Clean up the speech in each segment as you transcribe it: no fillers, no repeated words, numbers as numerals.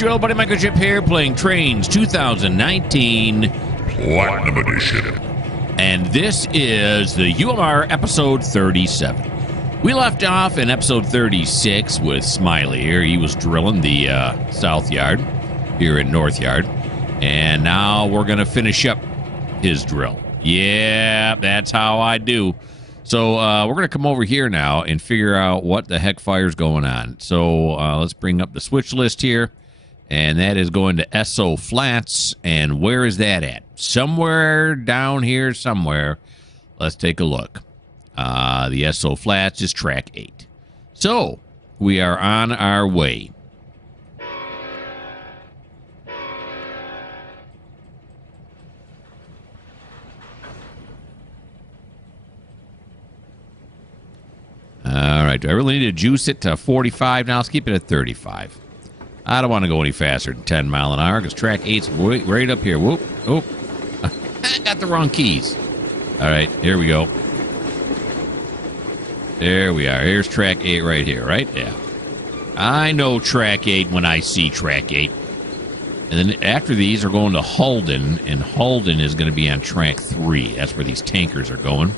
your old buddy Mikerowchip here, playing Trainz 2019 Platinum Edition. And this is the UMR episode 37. We left off in episode 36 with Smiley here. He was drilling the south yard here in north yard. And now we're going to finish up his drill. Yeah, that's how I do. So we're going to come over here now and figure out what the heck fire's going on. So let's bring up the switch list here. And that is going to Eso Flats. And where is that at? Somewhere down here somewhere. Let's take a look. The Eso Flats is track 8. So we are on our way. All right, do I really need to juice it to 45 now? Let's keep it at 35. I don't want to go any faster than 10 mile an hour because track 8's right up here. Whoop, whoop. I got the wrong keys. All right, here we go. There we are. Here's track 8 right here, right? Yeah. I know track 8 when I see track 8. And then after these are going to Halden, and Halden is going to be on track 3. That's where these tankers are going.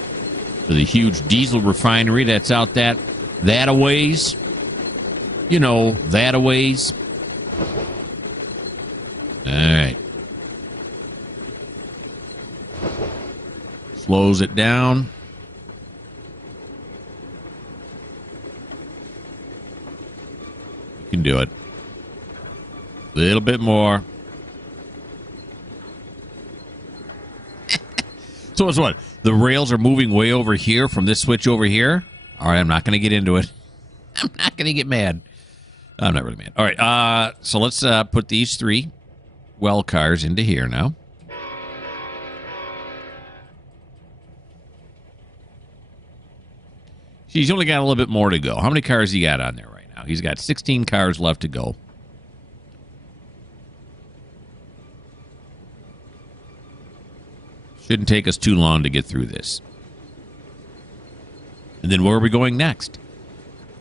So the huge diesel refinery that's out that a ways. You know, that a ways. All right. Slows it down. You can do it. A little bit more. So it's what? The rails are moving way over here from this switch over here? All right, I'm not going to get into it. I'm not going to get mad. I'm not really mad. All right, so let's put these 3 well cars into here now. He's only got a little bit more to go. How many cars he got on there right now? He's got 16 cars left to go. Shouldn't take us too long to get through this. And then where are we going next?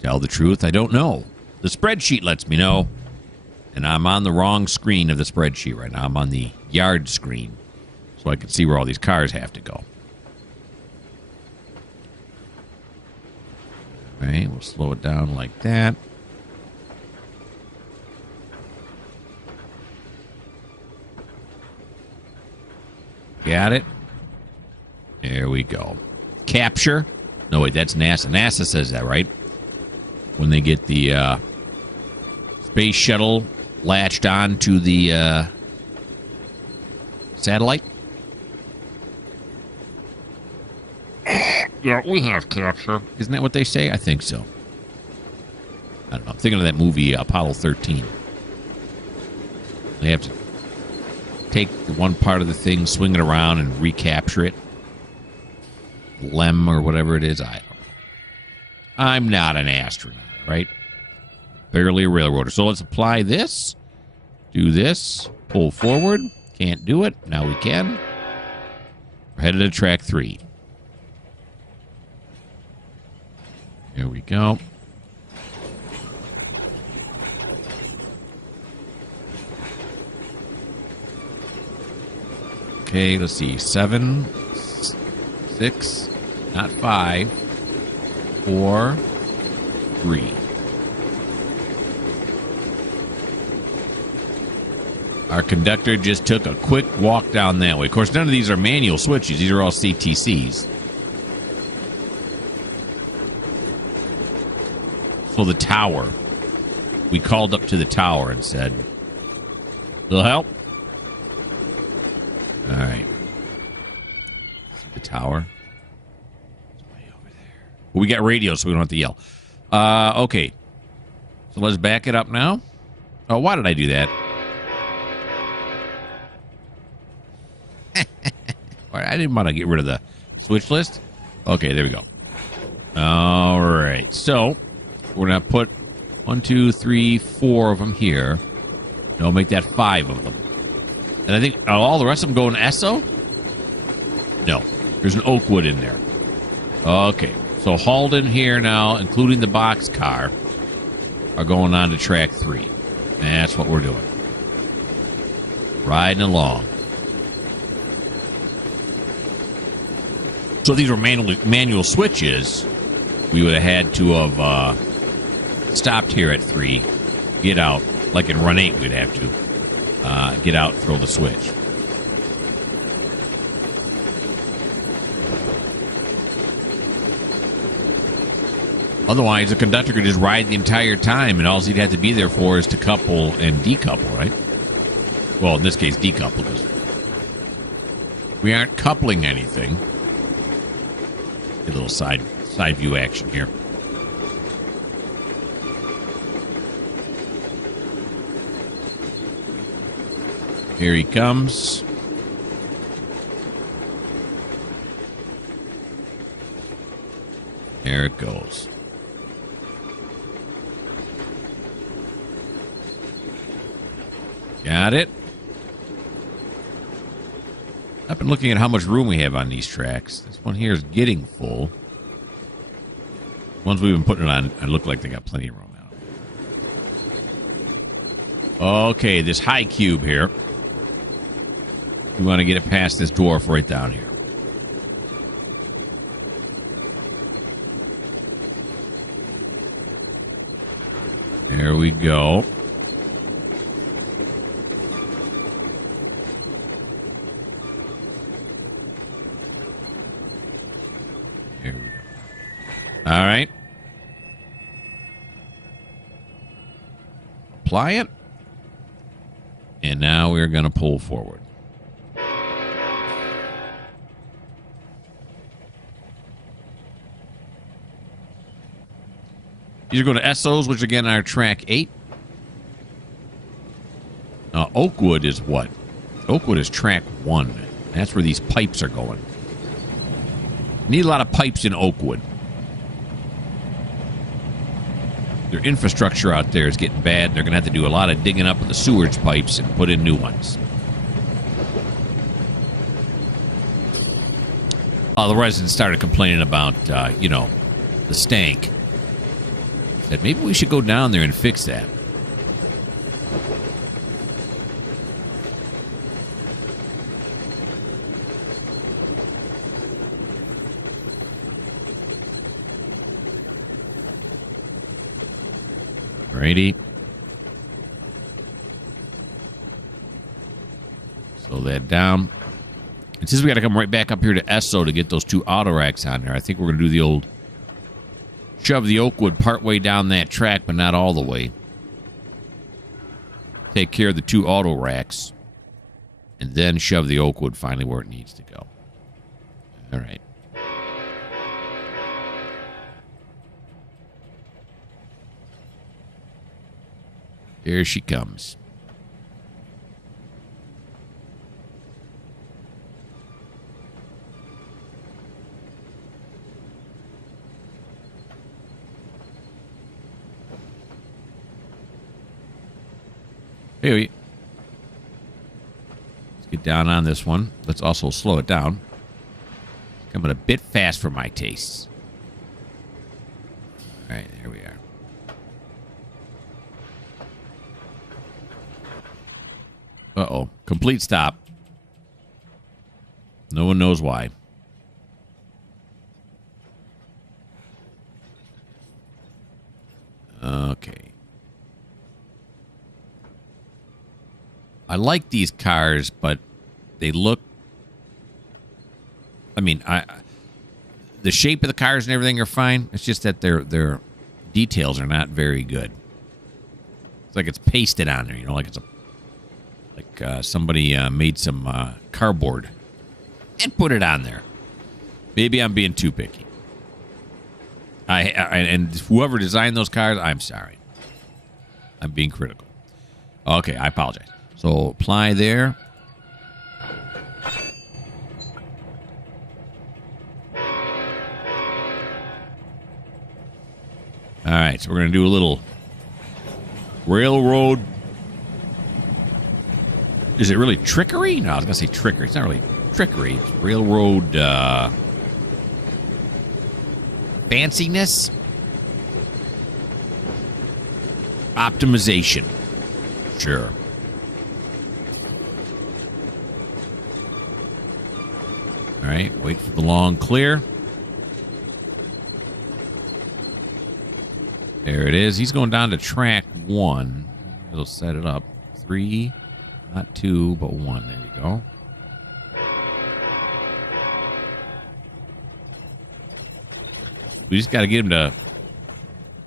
Tell the truth, I don't know. The spreadsheet lets me know. And I'm on the wrong screen of the spreadsheet right now. I'm on the yard screen. So I can see where all these cars have to go. All right, we'll slow it down like that. Got it. There we go. Capture. No, wait, that's NASA. NASA says that, right? When they get the space shuttle latched on to the satellite. Yeah, we have capture. Isn't that what they say? I think so. I don't know. I'm thinking of that movie, Apollo 13. They have to take the one part of the thing, swing it around, and recapture it. Lem or whatever it is. I don't know. I'm not an astronaut, right? Barely a railroader. So let's apply this. Do this. Pull forward. Can't do it. Now we can. We're headed to track 3. Here we go. Okay, let's see. 7, 6, not 5, 4, 3. Our conductor just took a quick walk down that way. Of course, none of these are manual switches. These are all CTCs. So the tower. We called up to the tower and said, "Little help?" All right. See the tower? It's way over there. Well, we got radio, so we don't have to yell. Okay. So let's back it up now. Oh, why did I do that? I didn't want to get rid of the switch list. Okay, there we go. All right. So we're going to put 1, 2, 3, 4 of them here. No, make that 5 of them. And I think all the rest of them go in Eso? No. There's an Oakwood in there. Okay. So Halden here now, including the box car, are going on to track 3. That's what we're doing. Riding along. So these were manual switches. We would have had to have stopped here at 3, get out. Like in Run 8, we'd have to get out, throw the switch. Otherwise, the conductor could just ride the entire time, and all he'd have to be there for is to couple and decouple, right? Well, in this case, decouple, because we aren't coupling anything. Get a little side view action here. Here he comes. There it goes. Got it. I've been looking at how much room we have on these tracks. This one here is getting full. Ones we've been putting it on, I look like they got plenty of room now. Okay, this high cube here. We want to get it past this dwarf right down here. There we go. There we go. All right. Apply it. And now we're going to pull forward. These are going to Essos, which again are track 8. Oakwood is what? Oakwood is track 1. That's where these pipes are going. Need a lot of pipes in Oakwood. Their infrastructure out there is getting bad. They're going to have to do a lot of digging up of the sewage pipes and put in new ones. The residents started complaining about, the stank. That maybe we should go down there and fix that. Alrighty. Slow that down. And since we got to come right back up here to Eso to get those 2 auto racks on there, I think we're going to do the old shove the Oakwood partway down that track, but not all the way. Take care of the 2 auto racks, and then shove the Oakwood finally where it needs to go. All right. Here she comes. Here we. Let's get down on this one. Let's also slow it down. Coming a bit fast for my tastes. All right, there we are. Uh-oh. Complete stop. No one knows why. Okay. I like these cars, but they look... I mean, the shape of the cars and everything are fine. It's just that their details are not very good. It's like it's pasted on there, like it's somebody made some cardboard and put it on there. Maybe I'm being too picky. And whoever designed those cars, I'm sorry. I'm being critical. Okay, I apologize. So apply there. All right, so we're going to do a little railroad. Is it really trickery? No, I was going to say trickery. It's not really trickery. It's railroad fanciness. Optimization. Sure. All right, wait for the long clear. There it is. He's going down to track 1. It'll set it up. 3, not 2, but 1. There we go. We just got to get him to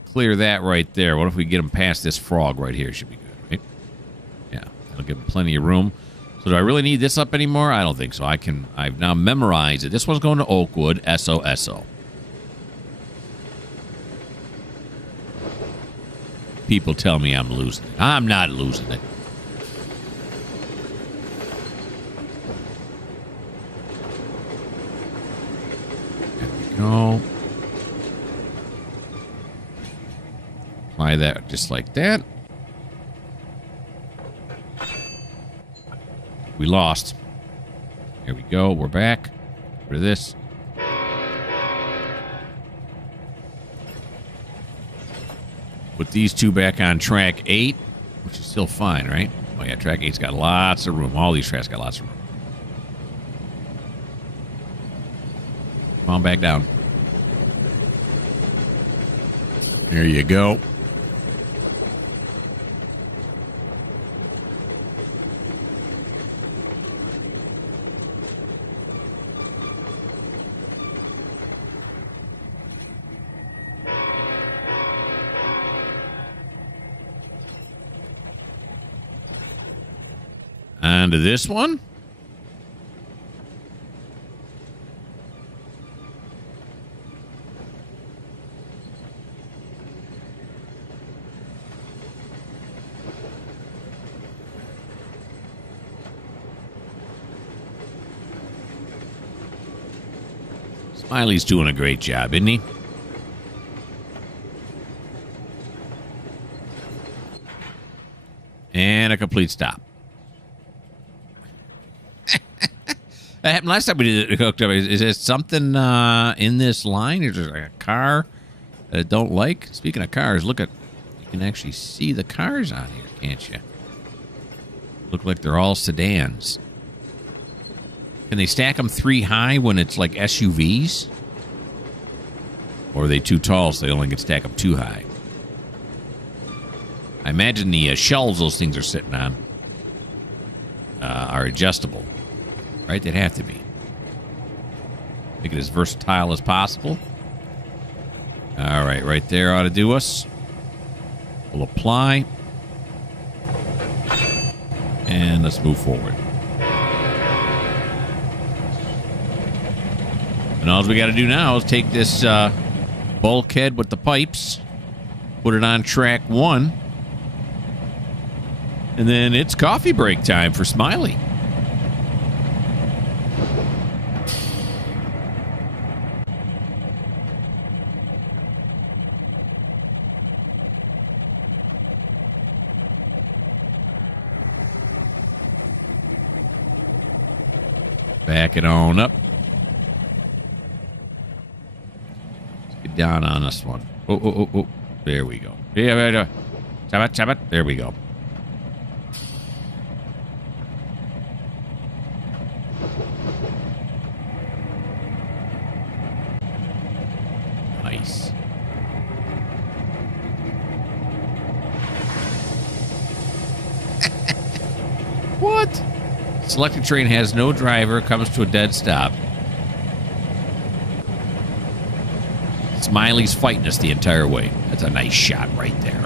clear that right there. What if we get him past this frog right here? Should be good, right? Yeah, that'll give him plenty of room. So do I really need this up anymore? I don't think so. I've now memorized it. This one's going to Oakwood. SO. People tell me I'm losing it. I'm not losing it. There we go. Apply that just like that. We lost. There we go. We're back. Get rid of this. Put these two back on track 8, which is still fine, right? Oh, yeah, track 8's got lots of room. All these tracks got lots of room. Come on back down. There you go. On to this one. Smiley's doing a great job, isn't he? And a complete stop. That happened last time we did it hooked up. Is there something in this line? Is there like a car that I don't like? Speaking of cars, look at... You can actually see the cars on here, can't you? Look like they're all sedans. Can they stack them 3 high when it's like SUVs? Or are they too tall so they only can stack them 2 high? I imagine the shelves those things are sitting on are adjustable. Right? They'd have to be. Make it as versatile as possible. All right, right there ought to do us. We'll apply. And let's move forward. And all we got to do now is take this bulkhead with the pipes, put it on track 1, and then it's coffee break time for Smiley. Back it on up. Let's get down on this one. Oh. There we go. Yeah. Chop it. There we go. Nice. What? Selected train has no driver, comes to a dead stop. Smiley's fighting us the entire way. That's a nice shot right there.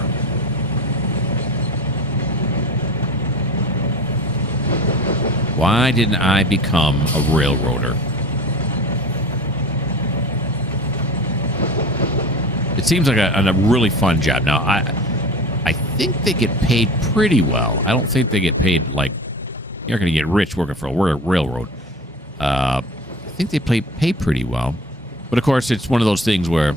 Why didn't I become a railroader? It seems like a really fun job. Now, I think they get paid pretty well. I don't think they get paid like... You're not going to get rich working for a railroad. I think they pay pretty well. But, of course, it's one of those things where,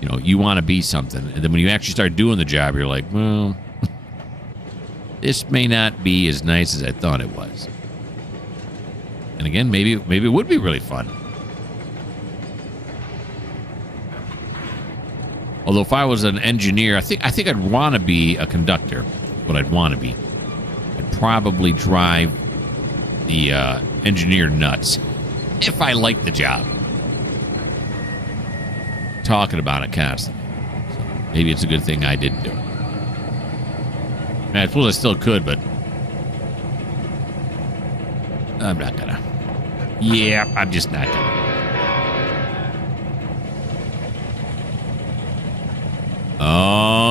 you know, you want to be something. And then when you actually start doing the job, you're like, well, this may not be as nice as I thought it was. And, again, maybe it would be really fun. Although if I was an engineer, I think I'd want to be a conductor. What I'd want to be. I'd probably drive the engineer nuts. if I like the job. Talking about it constantly. So maybe it's a good thing I didn't do it. I suppose I still could, but I'm not gonna. Yeah, I'm just not gonna.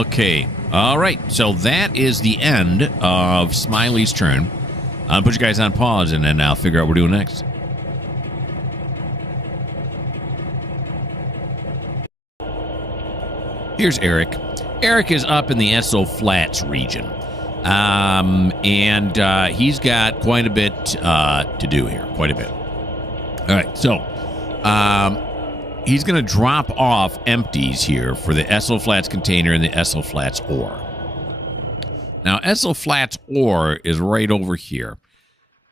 Okay. All right. So that is the end of Smiley's turn. I'll put you guys on pause, and then I'll figure out what we're doing next. Here's Eric. Eric is up in the Eso Flats region. And he's got quite a bit to do here. Quite a bit. All right. So he's going to drop off empties here for the Eso Flats container and the Eso Flats ore. Now, Eso Flats ore is right over here.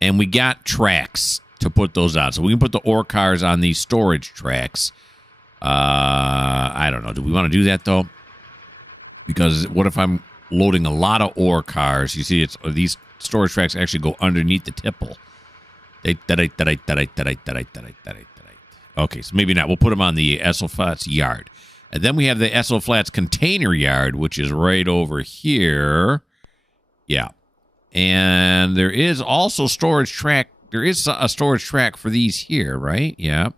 And we got tracks to put those on. So we can put the ore cars on these storage tracks. I don't know. Do we want to do that, though? Because what if I'm loading a lot of ore cars? You see, these storage tracks actually go underneath the tipple. Okay, so maybe not. We'll put them on the Eso Flats yard. And then we have the Eso Flats container yard, which is right over here. Yeah. And there is also storage track. There is a storage track for these here, right? Yeah.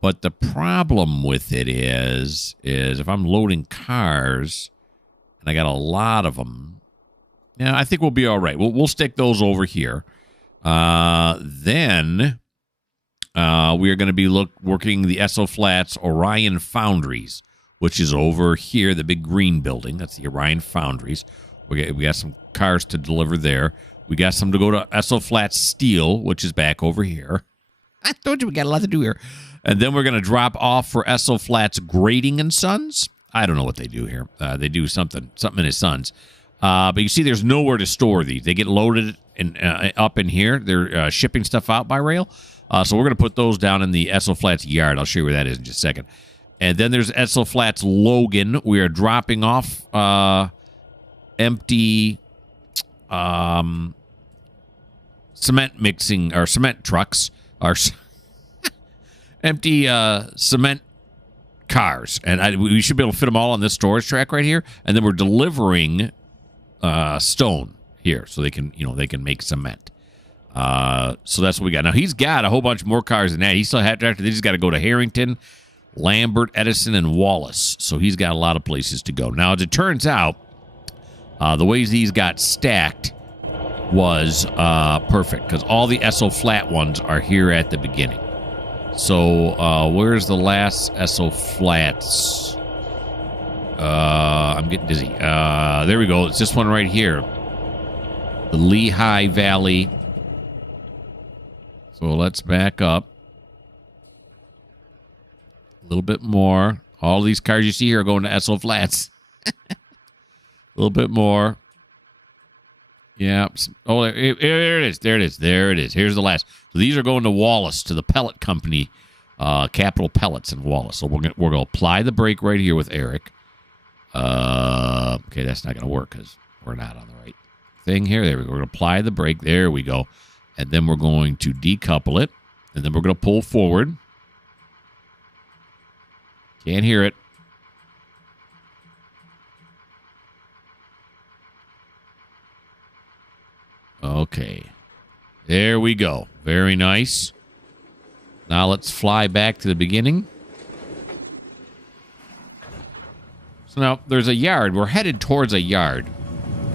But the problem with it is if I'm loading cars and I got a lot of them, yeah, I think we'll be all right. We'll stick those over here. Then we are going to be working the Eso Flats Orion Foundries, which is over here, the big green building. That's the Orion Foundries. We got some cars to deliver there. We got some to go to Eso Flats Steel, which is back over here. I told you we got a lot to do here. And then we're going to drop off for Eso Flats Grading and Sons. I don't know what they do here. They do something in his Sons. But you see there's nowhere to store these. They get loaded up in here. They're shipping stuff out by rail. So we're going to put those down in the Eso Flats yard. I'll show you where that is in just a second. And then there's Eso Flats Logan. We are dropping off empty cement mixing or cement trucks. Empty cement cars, and we should be able to fit them all on this storage track right here. And then we're delivering stone here, so they can make cement. So that's what we got. Now he's got a whole bunch more cars than that. He still had after he's got to go to Harrington, Lambert, Edison, and Wallace. So he's got a lot of places to go. Now as it turns out, the ways these got stacked was perfect because all the Eso Flat ones are here at the beginning. So, where's the last Eso Flats? I'm getting dizzy. There we go. It's this one right here. The Lehigh Valley. So let's back up. A little bit more. All these cars you see here are going to Eso Flats. A little bit more. Yeah. Oh, there it is. There it is. There it is. Here's the last. So these are going to Wallace, to the pellet company, Capital Pellets in Wallace. So we're going to apply the brake right here with Eric. Okay, that's not going to work because we're not on the right thing here. There we go. We're going to apply the brake. There we go. And then we're going to decouple it. And then we're going to pull forward. Can't hear it. Okay. There we go. Very nice. Now let's fly back to the beginning. So now there's a yard. We're headed towards a yard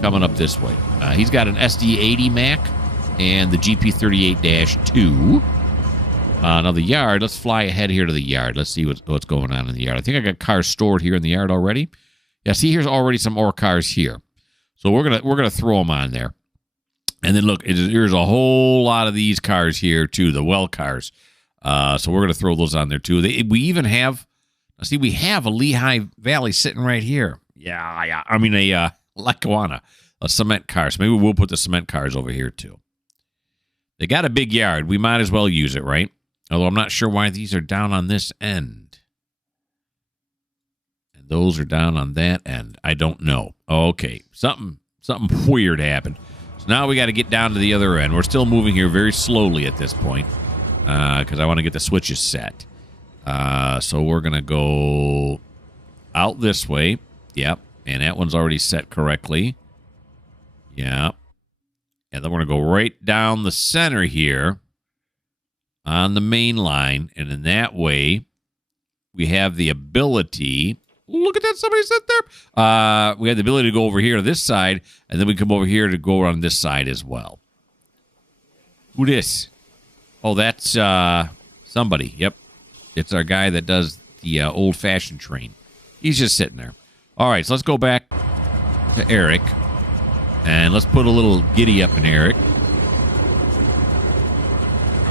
coming up this way. He's got an SD80 Mac and the GP38-2. Now the yard, let's fly ahead here to the yard. Let's see what's going on in the yard. I think I got cars stored here in the yard already. Yeah, see, here's already some ore cars here. So we're gonna throw them on there. And then look, there's a whole lot of these cars here too, the well cars. So we're gonna throw those on there too. We even have, see, we have a Lehigh Valley sitting right here. Yeah. I mean a Lackawanna, a cement car. So maybe we'll put the cement cars over here too. They got a big yard. We might as well use it, right? Although I'm not sure why these are down on this end. And those are down on that end. I don't know. Okay. Something weird happened. So now we got to get down to the other end. We're still moving here very slowly at this point. because I want to get the switches set. So we're going to go out this way. Yep. And that one's already set correctly. Yep. And then we're going to go right down the center here on the main line. And in that way, we have the ability... Look at that. Somebody sat there. We have the ability to go over here to this side, and then we come over here to go on this side as well. Who this? Oh, that's somebody. Yep. It's our guy that does the old-fashioned train. He's just sitting there. All right, so let's go back to Eric, and let's put a little giddy up in Eric.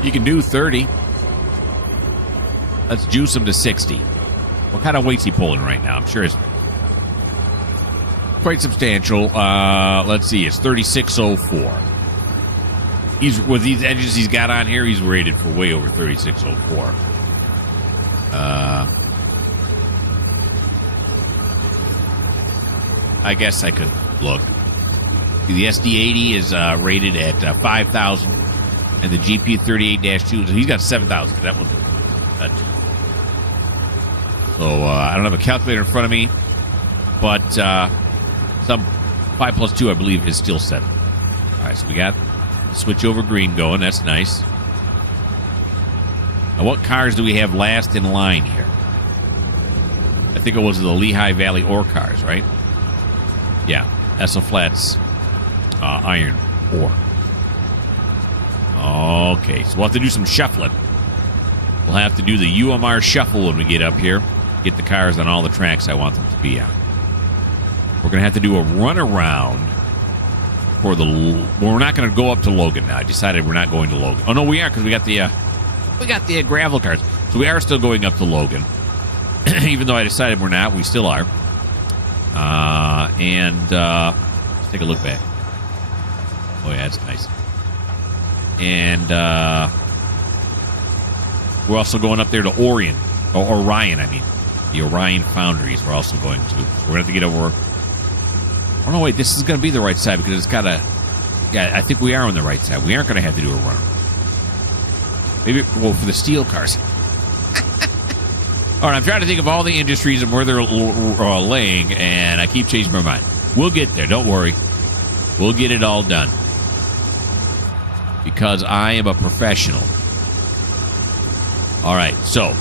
You can do 30. Let's juice him to 60. What kind of weight's he pulling right now? I'm sure it's quite substantial. Let's see. It's 3604. He's with these edges he's got on here. He's rated for way over 3604. I guess I could look. The SD80 is rated at 5,000, and the GP38-2. So he's got 7,000. That one's So I don't have a calculator in front of me, but some 5 plus 2, I believe, is still 7. All right, so we got the switch over green going. That's nice. Now, what cars do we have last in line here? I think it was the Lehigh Valley ore cars, right? Yeah, Eso Flats iron ore. Okay, so we'll have to do some shuffling. We'll have to do the UMR shuffle when we get up here. Get the cars on all the tracks I want them to be on. We're going to have to do a runaround for the... Well, we're not going to go up to Logan now. I decided we're not going to Logan. Oh, no, we are, because we got the gravel cars. So we are still going up to Logan. Even though I decided we're not, we still are. Let's take a look back. Oh, yeah, that's nice. And we're also going up there to Orion. Or Orion, I mean. The Orion Foundries we're also going to. So we're going to have to get over... Oh, no, wait. This is going to be the right side because it's got a... Yeah, I think we are on the right side. We aren't going to have to do a runner. Maybe, well, for the steel cars. All right, I'm trying to think of all the industries and where they're laying, and I keep changing my mind. We'll get there. Don't worry. We'll get it all done. Because I am a professional. All right, so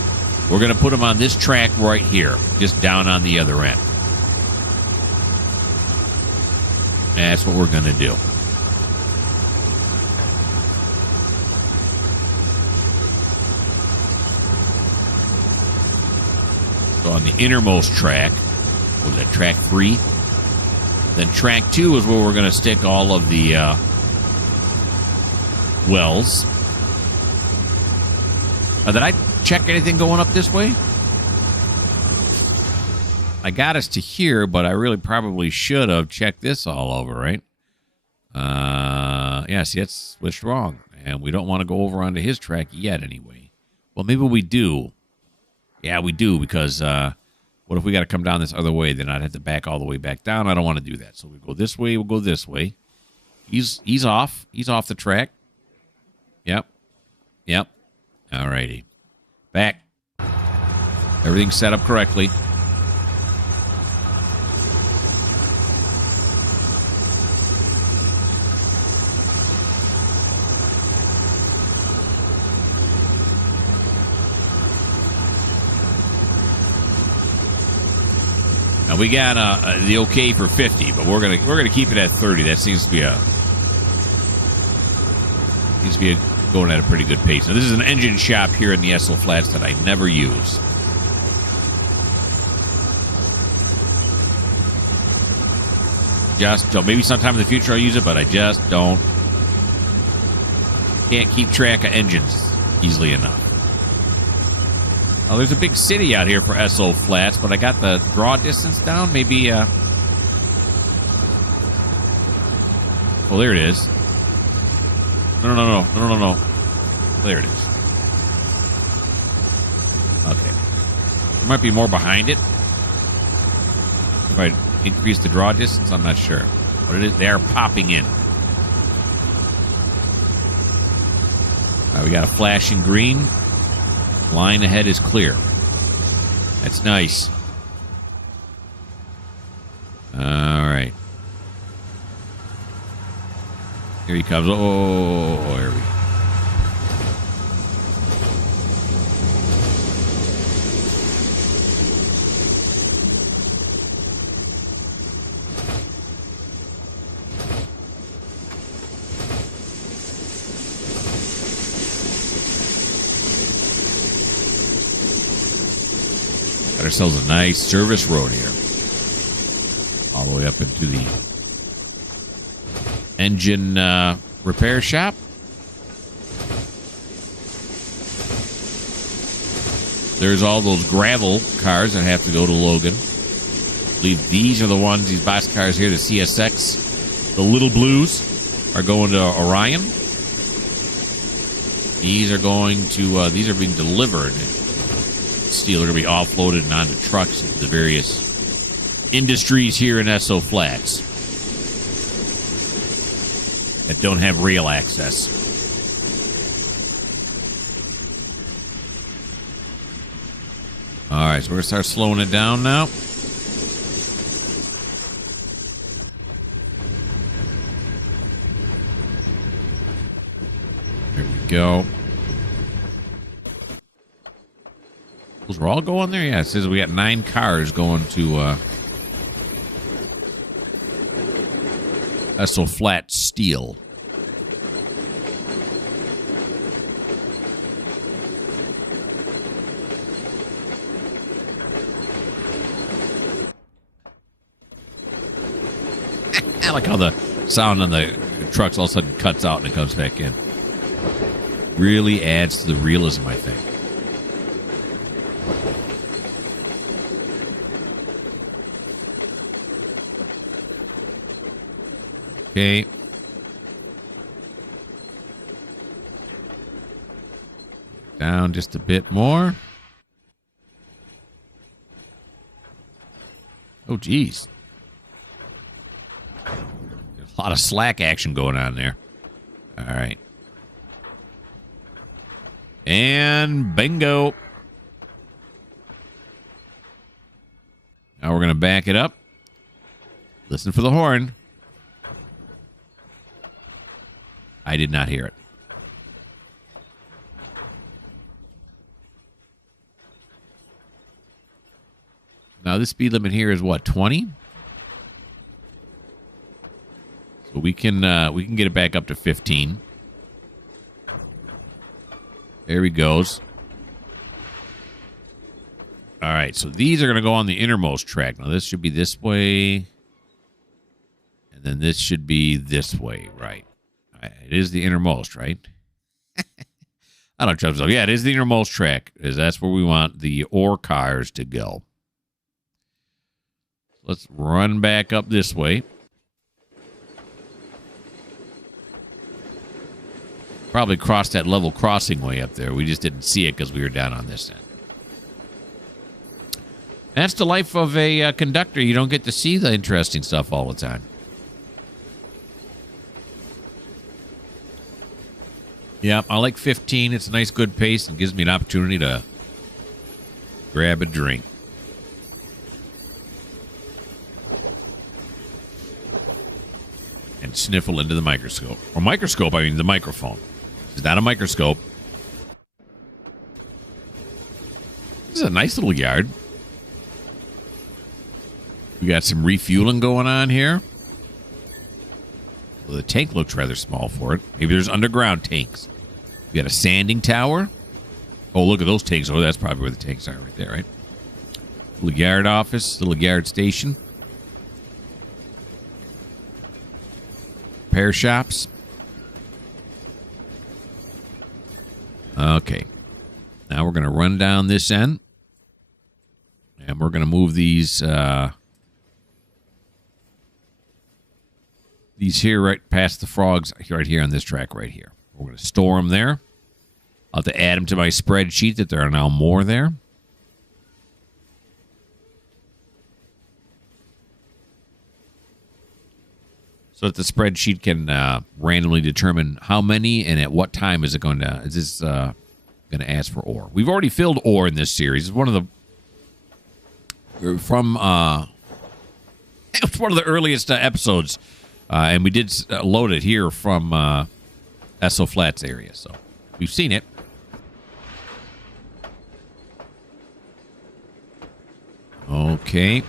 we're going to put them on this track right here, just down on the other end. That's what we're going to do. So on the innermost track, was that track 3? Then track 2 is where we're going to stick all of the wells. Did I check anything going up this way? I got us to here, but I really probably should have checked this all over, right? Yeah, see, that's switched wrong. And we don't want to go over onto his track yet anyway. Well, maybe we do. Yeah, we do, because what if we got to come down this other way? Then I'd have to back all the way back down. I don't want to do that. So we go this way, we'll go this way. He's off. He's off the track. Yep. Yep. All righty. Back. Everything's set up correctly. Now we got the okay for 50, but we're gonna keep it at 30. That seems to be going at a pretty good pace. Now this is an engine shop here in the Eso Flats that I never use. Just don't. Maybe sometime in the future I'll use it, but I just don't. Can't keep track of engines easily enough. Oh, there's a big city out here for Eso Flats, but I got the draw distance down. Maybe, well, there it is. No. There it is. Okay. There might be more behind it. If I increase the draw distance, I'm not sure. But it is, they are popping in. All right, we got a flashing green. Line ahead is clear. That's nice. All right. Here he comes. Oh, here we go. Got ourselves a nice service road here. All the way up into the engine repair shop. There's all those gravel cars that have to go to Logan. I believe these are the ones, these boxcars here, the CSX, the little blues, are going to Orion. These are going to, these are being delivered. Steel are going to be offloaded and onto trucks into the various industries here in Eso Flats that don't have rail access. All right, so we're going to start slowing it down now. There we go. Those were all going there? Yeah, it says we got 9 cars going to Eso Flat Steel. I like how the sound on the trucks all of a sudden cuts out and it comes back in. Really adds to the realism, I think. Okay. Down just a bit more. Oh, geez. There's a lot of slack action going on there. All right. And bingo. Now we're going to back it up. Listen for the horn. I did not hear it. Now, this speed limit here is what, 20? So we can get it back up to 15. There he goes. All right, so these are going to go on the innermost track. Now, this should be this way. And then this should be this way, right? It is the innermost, right? I don't trust myself. Yeah, it is the innermost track, because that's where we want the ore cars to go. Let's run back up this way. Probably crossed that level crossing way up there. We just didn't see it because we were down on this end. That's the life of a conductor. You don't get to see the interesting stuff all the time. Yeah, I like 15. It's a nice, good pace and gives me an opportunity to grab a drink. And sniffle into the microscope. Or microscope, I mean the microphone. It's not a microscope. This is a nice little yard. We got some refueling going on here. Well, the tank looks rather small for it. Maybe there's underground tanks. We got a sanding tower. Oh, look at those tanks. Oh, that's probably where the tanks are right there, right? Little yard office, little yard station. Repair shops. Okay. Now we're going to run down this end. And we're going to move these here right past the frogs right here on this track right here. We're going to store them there. I'll have to add them to my spreadsheet that there are now more there. so that the spreadsheet can randomly determine how many and at what time is going to ask for ore. We've already filled ore in this series. It's one of the it's one of the earliest episodes, and we did load it here from Eso Flats area, so we've seen it. Okay.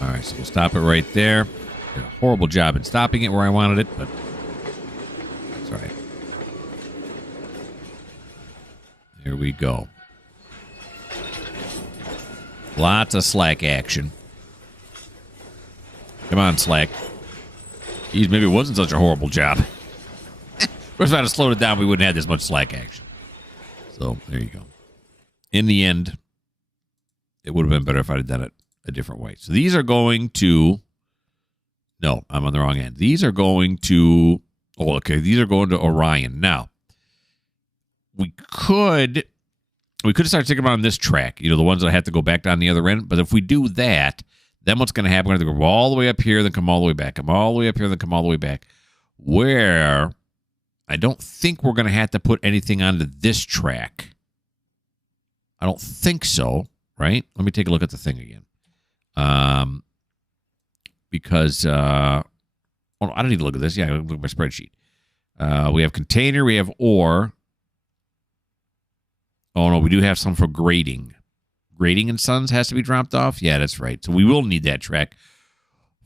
All right, so we'll stop it right there. Did a horrible job in stopping it where I wanted it, but that's all right. There we go. Lots of slack action. Come on, slack. Geez, maybe it wasn't such a horrible job. If I'd have slowed it down, we wouldn't have this much slack action. So, there you go. In the end, it would have been better if I'd have done it a different way. So these are going to... No, I'm on the wrong end. These are going to... Oh, okay. These are going to Orion. Now, we could start thinking about on this track, the ones that have to go back down the other end. But if we do that, then what's going to happen? We're going to go all the way up here, then come all the way back. Come all the way up here, then come all the way back. Where I don't think we're going to have to put anything onto this track. I don't think so, right? Let me take a look at the thing again. Because I don't need to look at this. Yeah, look at my spreadsheet. We have container, we have ore. Oh, no, we do have some for grading. Grading and Sons has to be dropped off? Yeah, that's right. So we will need that track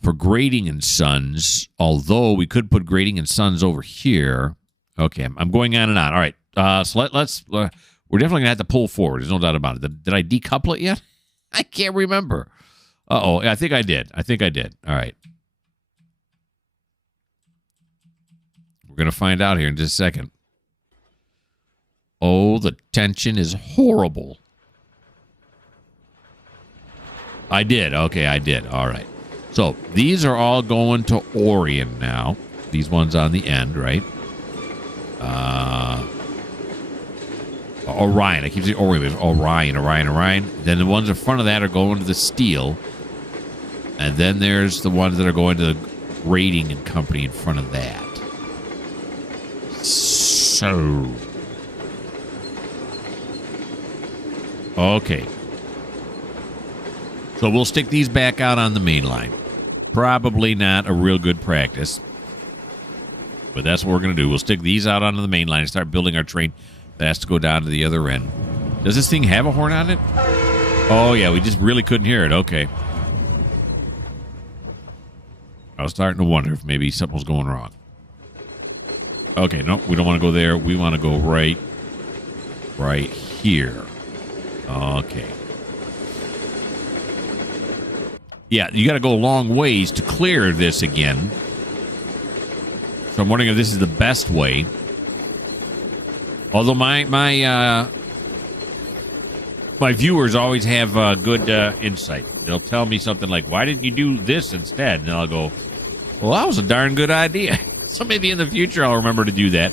for Grading and Sons, although we could put Grading and Sons over here. Okay, I'm going on and on. All right, so let's we're definitely going to have to pull forward. There's no doubt about it. Did I decouple it yet? I can't remember. Uh-oh, I think I did. All right. We're going to find out here in just a second. Oh, the tension is horrible. I did. Okay, I did. All right. So these are all going to Orion now. These ones on the end, right? Orion. I keep saying Orion. Orion. Then the ones in front of that are going to the steel. And then there's the ones that are going to the grading and company in front of that. So. Okay. So we'll stick these back out on the main line. Probably not a real good practice. But that's what we're going to do. We'll stick these out onto the main line and start building our train that has to go down to the other end. Does this thing have a horn on it? Oh, yeah. We just really couldn't hear it. Okay. I was starting to wonder if maybe something was going wrong. Okay. No, we don't want to go there. We want to go right here. Okay. Yeah, you got to go a long ways to clear this again. So I'm wondering if this is the best way. Although my viewers always have good insight. They'll tell me something like, why didn't you do this instead? And I'll go, well, that was a darn good idea. So maybe in the future I'll remember to do that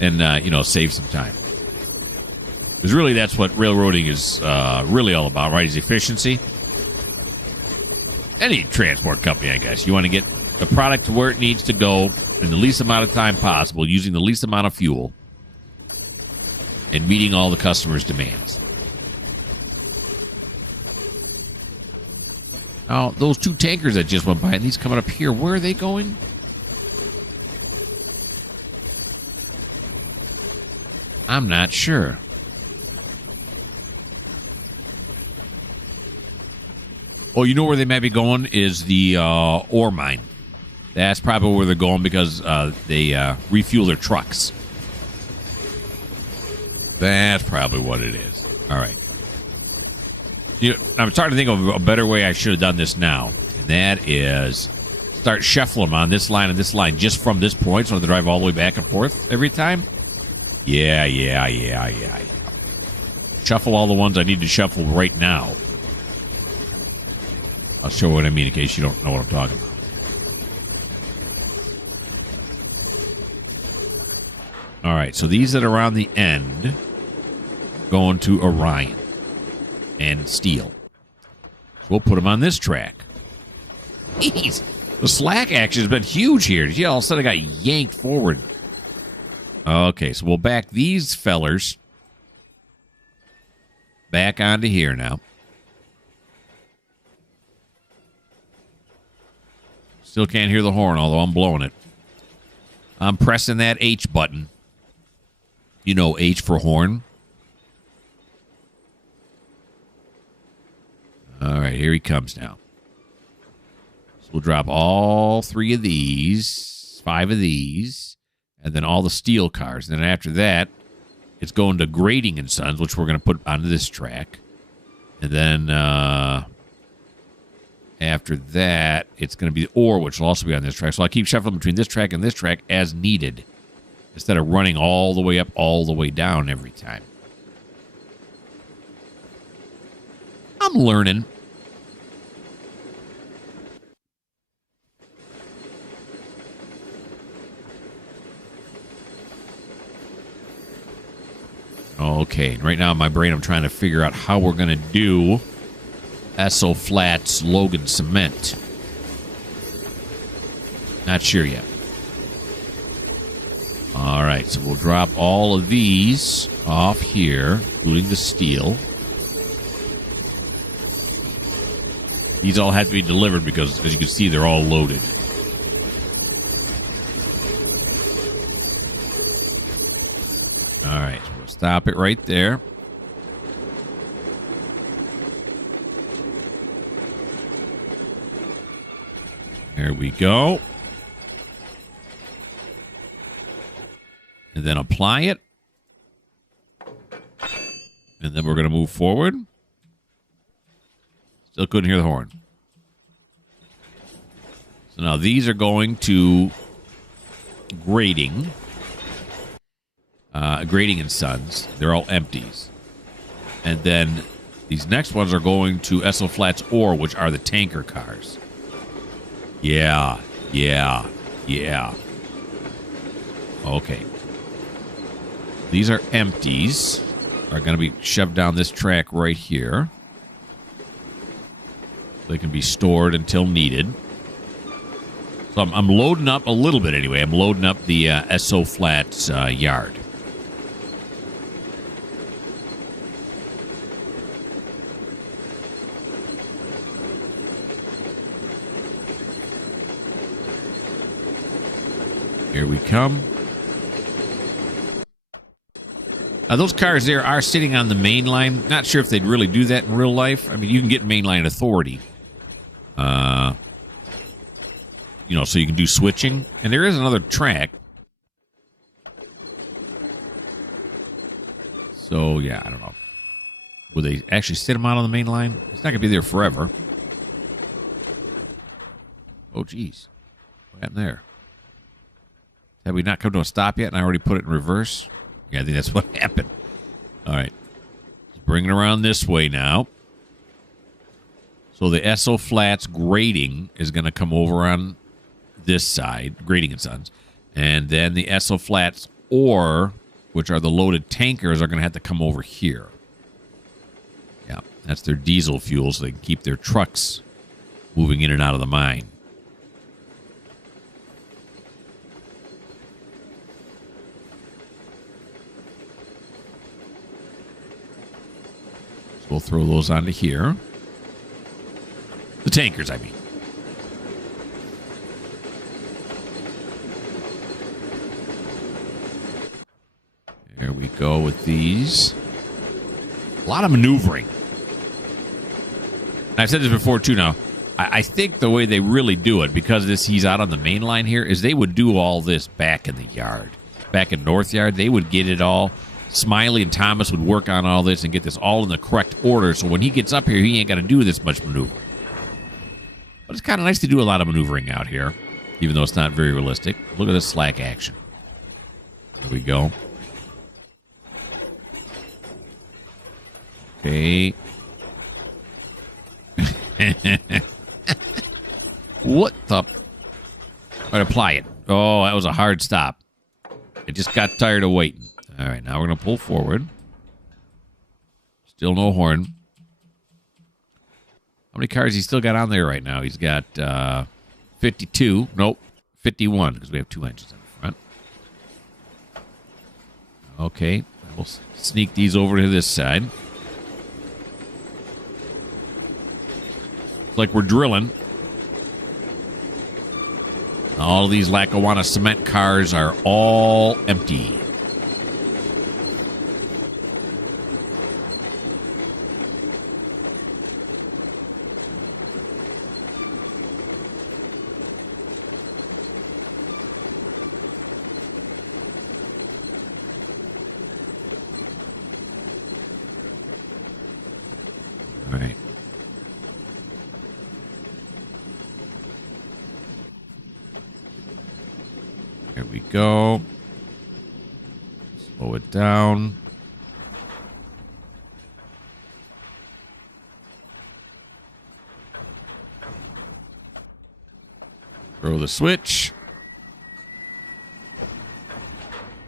and, save some time. Because really that's what railroading is really all about, right? Is efficiency. Any transport company, I guess. You want to get the product to where it needs to go in the least amount of time possible, using the least amount of fuel, and meeting all the customers' demands. Now, those two tankers that just went by, and these coming up here, where are they going? I'm not sure. Oh, you know where they might be going is the ore mine. That's probably where they're going because they refuel their trucks. That's probably what it is. All right. I'm starting to think of a better way I should have done this now. And that is start shuffling them on this line and this line just from this point so they drive all the way back and forth every time. Yeah. Shuffle all the ones I need to shuffle right now. I'll show you what I mean in case you don't know what I'm talking about. All right, so these that are on the end going to Orion and Steel. We'll put them on this track. Jeez, the slack action has been huge here. Yeah, all of a sudden I got yanked forward. Okay, so we'll back these fellers back onto here now. Still can't hear the horn, although I'm blowing it. I'm pressing that H button. You know, H for horn. All right, here he comes now. So we'll drop all 3 of these, 5 of these, and then all the steel cars. And then after that, it's going to Grading and Sons, which we're going to put onto this track. And then after that, it's going to be the ore, which will also be on this track. So I'll keep shuffling between this track and this track as needed, instead of running all the way up, all the way down every time. I'm learning. Okay, right now in my brain I'm trying to figure out how we're going to do Eso Flats Logan Cement. Not sure yet. All right, so we'll drop all of these off here, including the steel. These all have to be delivered because, as you can see, they're all loaded. All right, so we'll stop it right there. There we go. And then apply it. And then we're going to move forward. Still couldn't hear the horn. So now these are going to Grading. Grading and Sons. They're all empties. And then these next ones are going to Eso Flats Ore, which are the tanker cars. Yeah. Okay. These are empties. Are going to be shoved down this track right here. They can be stored until needed. So I'm loading up a little bit anyway. I'm loading up the Eso Flats yard. Here we come. Those cars there are sitting on the main line. Not sure if they'd really do that in real life. I mean, you can get mainline authority. You know, so you can do switching. And there is another track. So, yeah, I don't know. Will they actually sit them out on the main line? It's not going to be there forever. Oh, geez. What happened there? Have we not come to a stop yet and I already put it in reverse? Yeah, I think that's what happened. All right. Let's bring it around this way now. So the Eso Flats Grading is going to come over on this side, Grading and Sons. And then the Eso Flats Ore, which are the loaded tankers, are going to have to come over here. Yeah, that's their diesel fuel, so they can keep their trucks moving in and out of the mine. So we'll throw those onto here. The tankers, I mean. There we go with these. A lot of maneuvering. And I've said this before, too, now. I think the way they really do it, because he's out on the main line here, is they would do all this back in the yard. Back in North Yard, they would get it all. Smiley and Thomas would work on all this and get this all in the correct order, so when he gets up here, he ain't got to do this much maneuvering. But it's kind of nice to do a lot of maneuvering out here, even though it's not very realistic. Look at this slack action. There we go. Okay. What the? I'd apply it. Oh, that was a hard stop. I just got tired of waiting. All right, now we're going to pull forward. Still no horn. How many cars he still got on there right now? He's got 52. Nope, 51 because we have 2 engines in the front. Okay, we'll sneak these over to this side. It's like we're drilling. All of these Lackawanna cement cars are all empty. All right. There we go. Slow it down. Throw the switch.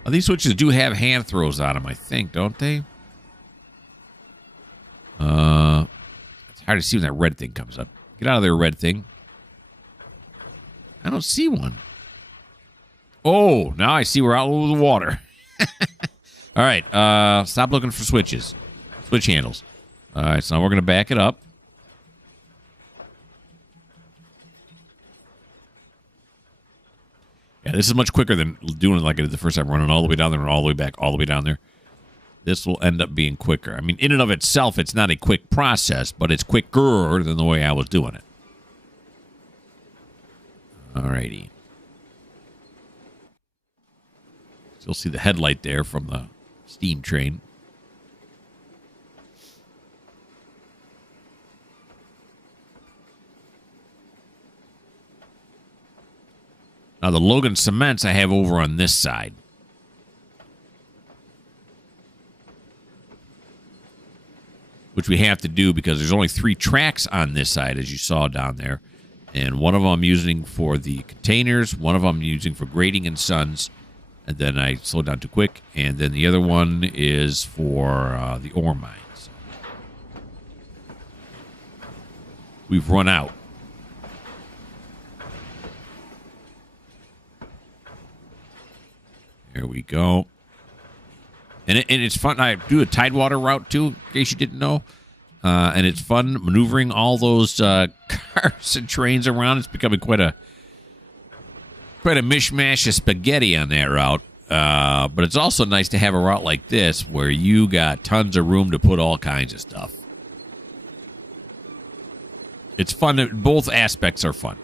Oh, these switches do have hand throws on them, I think, don't they? It's hard to see when that red thing comes up. Get out of there, red thing. I don't see one. Oh, now I see we're out over the water. All right, stop looking for switches. Switch handles. All right, so now we're going to back it up. Yeah, this is much quicker than doing it like I did the first time, running all the way down there and all the way back, all the way down there. This will end up being quicker. I mean, in and of itself, it's not a quick process, but it's quicker than the way I was doing it. All righty. You'll see the headlight there from the steam train. Now, the Logan Cements I have over on this side. Which we have to do because there's only 3 tracks on this side, as you saw down there. And one of them I'm using for the containers. One of them I'm using for Grading and Sons. And then I slowed down too quick. And then the other one is for the ore mines. We've run out. There we go. And it's fun. I do a Tidewater route, too, in case you didn't know. And it's fun maneuvering all those cars and trains around. It's becoming quite a mishmash of spaghetti on that route. But it's also nice to have a route like this where you got tons of room to put all kinds of stuff. It's fun. Both aspects are fun.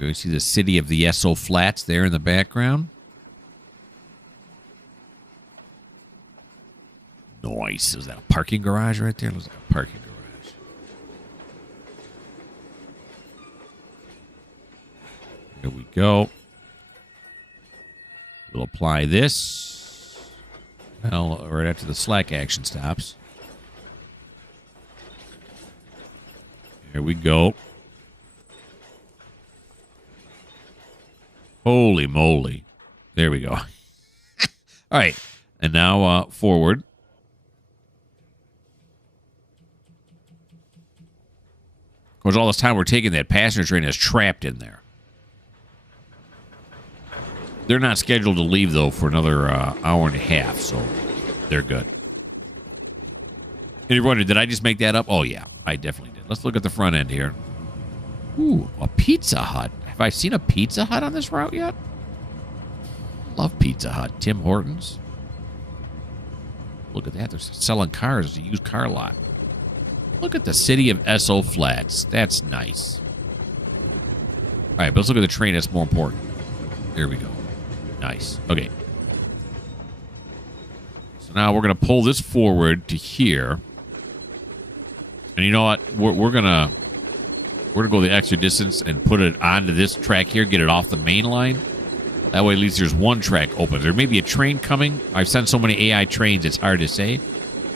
You see the city of the Eso Flats there in the background. Nice. Is that a parking garage right there? Looks like a parking garage. There we go. We'll apply this. Well, right after the slack action stops. There we go. Holy moly. There we go. All right. And now forward. Of course, all this time we're taking, that passenger train is trapped in there. They're not scheduled to leave, though, for another hour and a half, so they're good. And you're wondering, did I just make that up? Oh, yeah, I definitely did. Let's look at the front end here. Ooh, a Pizza Hut. Have I seen a Pizza Hut on this route yet? Love Pizza Hut. Tim Hortons. Look at that. They're selling cars. It's a used car lot. Look at the city of Eso Flats. That's nice. All right, but let's look at the train. That's more important. There we go. Nice. Okay. So now we're going to pull this forward to here. And you know what? We're going to go the extra distance and put it onto this track here, get it off the main line. That way, at least there's one track open. There may be a train coming. I've sent so many AI trains, it's hard to say.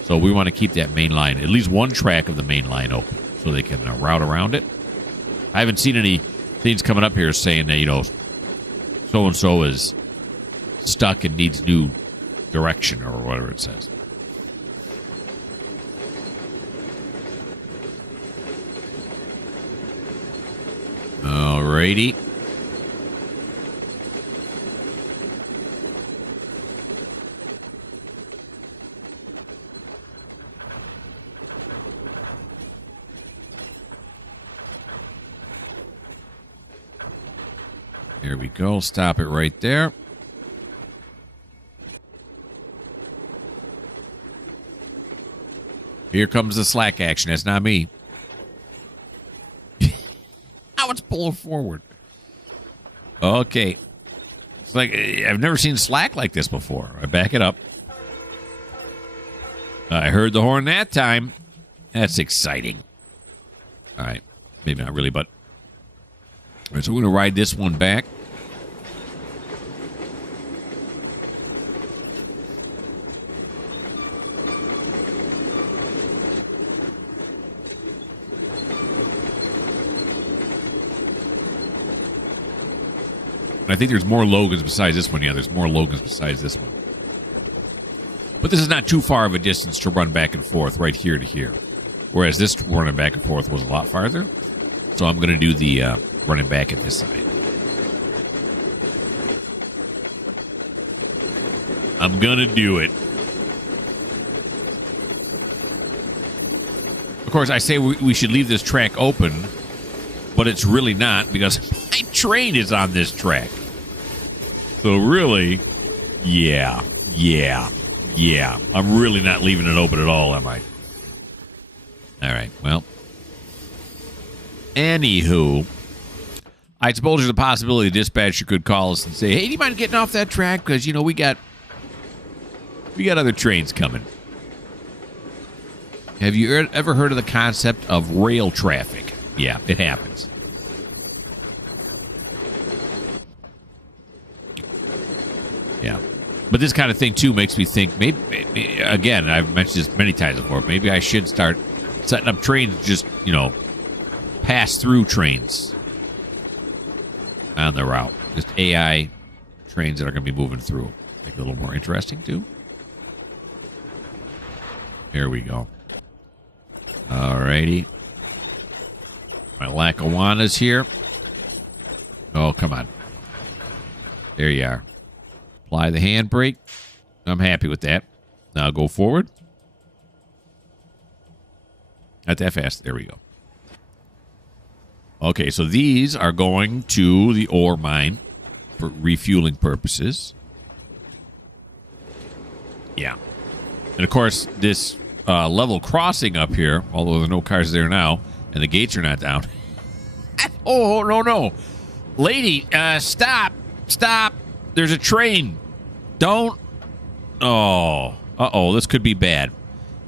So we want to keep that main line, at least one track of the main line open so they can route around it. I haven't seen any things coming up here saying that, so-and-so is stuck and needs new direction or whatever it says. Alrighty. There we go. Stop it right there. Here comes the slack action. That's not me. Now it's pulling forward. Okay. It's like I've never seen slack like this before. I back it up. I heard the horn that time. That's exciting. All right. Maybe not really, but... All right, so we're going to ride this one back. I think there's more Logans besides this one. Yeah, there's more Logans besides this one. But this is not too far of a distance to run back and forth right here to here. Whereas this running back and forth was a lot farther. So I'm going to do the running back at this side. I'm going to do it. Of course, I say we should leave this track open, but it's really not because my train is on this track. So really, yeah. I'm really not leaving it open at all, am I? All right, well. Anywho, I suppose there's a possibility the dispatcher could call us and say, hey, do you mind getting off that track? Because, we got other trains coming. Have you ever heard of the concept of rail traffic? Yeah, it happens. Yeah. But this kind of thing, too, makes me think, maybe again, I've mentioned this many times before, maybe I should start setting up trains, just, pass-through trains on the route. Just AI trains that are going to be moving through. Make it a little more interesting, too. Here we go. Alrighty. My Lackawanna's here. Oh, come on. There you are. Apply the handbrake. I'm happy with that. Now go forward. Not that fast. There we go. Okay, so these are going to the ore mine for refueling purposes. Yeah. And, of course, this level crossing up here, although there are no cars there now, and the gates are not down. Oh, no. Lady, stop. Stop. There's a train. Don't. Oh. Uh-oh, this could be bad.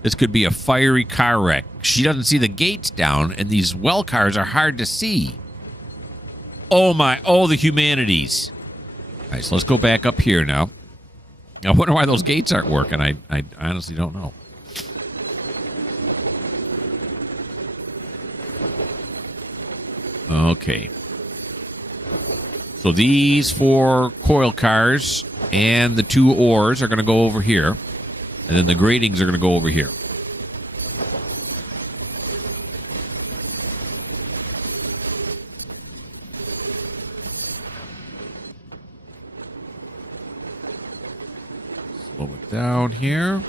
This could be a fiery car wreck. She doesn't see the gates down, and these well cars are hard to see. Oh, my. Oh, the humanities. All right, so let's go back up here now. I wonder why those gates aren't working. I honestly don't know. Okay. So these 4 coil cars and the 2 ores are going to go over here. And then the gratings are going to go over here. Slow it down here.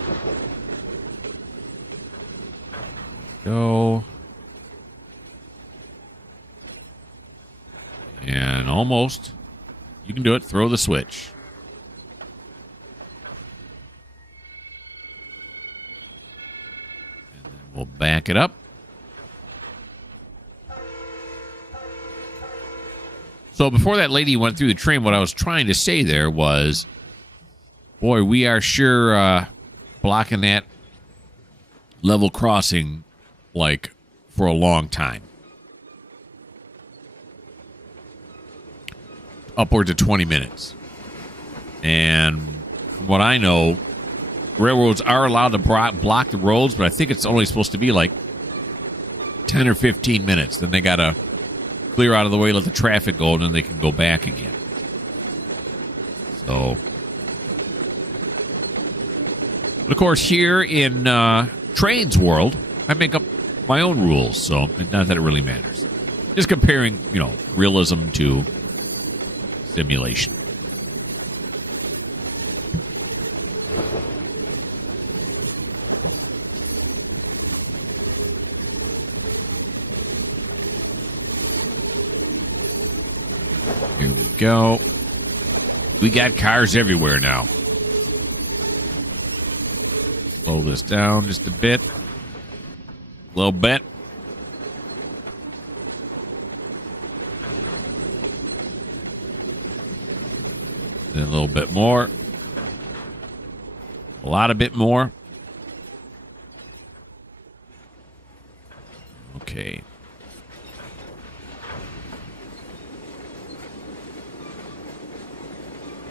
Go. And almost. You can do it. Throw the switch. And then we'll back it up. So before that lady went through the train, what I was trying to say there was, boy, we are sure blocking that level crossing like for a long time. Upwards of 20 minutes. And from what I know, railroads are allowed to block the roads, but I think it's only supposed to be like 10 or 15 minutes. Then they got to clear out of the way, let the traffic go, and then they can go back again. So, but of course, here in Trainz world, I make up my own rules, so not that it really matters. Just comparing, realism to simulation. Here we go. We got cars everywhere now. Slow this down just a bit. A little bit. Then a little bit more. A lot of bit more. Okay.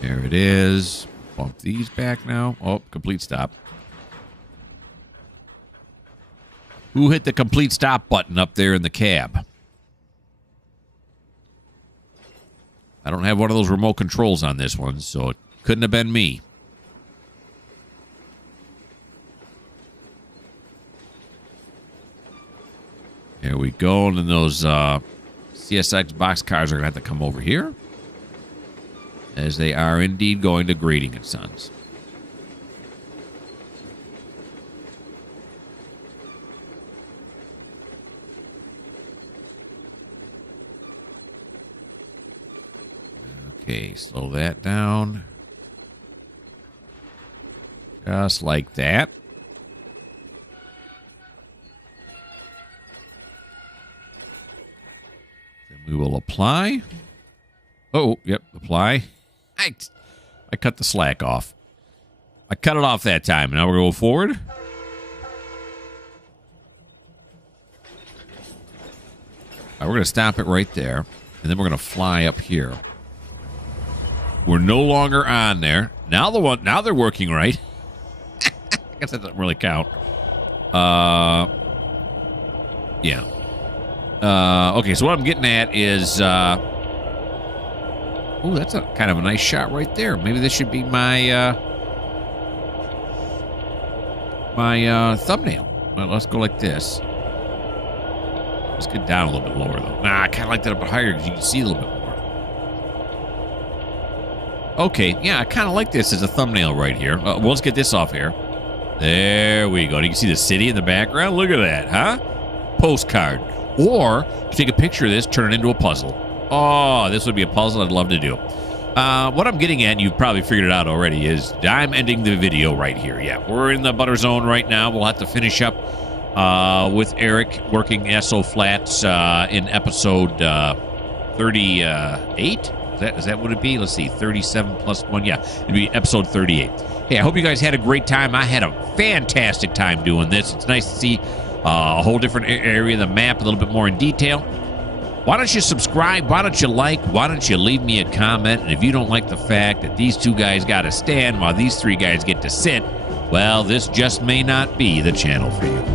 There it is. Bump these back now. Oh, complete stop. Who hit the complete stop button up there in the cab? I don't have one of those remote controls on this one, so it couldn't have been me. There we go. And then those CSX box cars are going to have to come over here, as they are indeed going to Grading and Sons. Okay, slow that down. Just like that. Then we will apply. Oh, yep, apply. I cut the slack off. I cut it off that time. Now we're going to go forward. All right, we're going to stop it right there. And then we're going to fly up here. We're no longer on there. Now they're working right. I guess that doesn't really count. Yeah. Okay, so what I'm getting at is oh, that's a kind of a nice shot right there. Maybe this should be my thumbnail. Well, let's go like this. Let's get down a little bit lower, though. Nah, I kind of like that a bit higher because you can see a little bit more. Okay, yeah, I kind of like this as a thumbnail right here. Well, let's get this off here. There we go. You can see the city in the background. Look at that, huh? Postcard. Or, you take a picture of this, turn it into a puzzle. Oh, this would be a puzzle I'd love to do. What I'm getting at, and you've probably figured it out already, is I'm ending the video right here. Yeah, we're in the butter zone right now. We'll have to finish up with Eric working Eso Flats in episode 38. Is that what it'd be? Let's see, 37 plus 1. Yeah, it'd be episode 38. Hey, I hope you guys had a great time. I had a fantastic time doing this. It's nice to see a whole different area of the map, a little bit more in detail. Why don't you subscribe? Why don't you like? Why don't you leave me a comment? And if you don't like the fact that these two guys got to stand while these three guys get to sit, well, this just may not be the channel for you.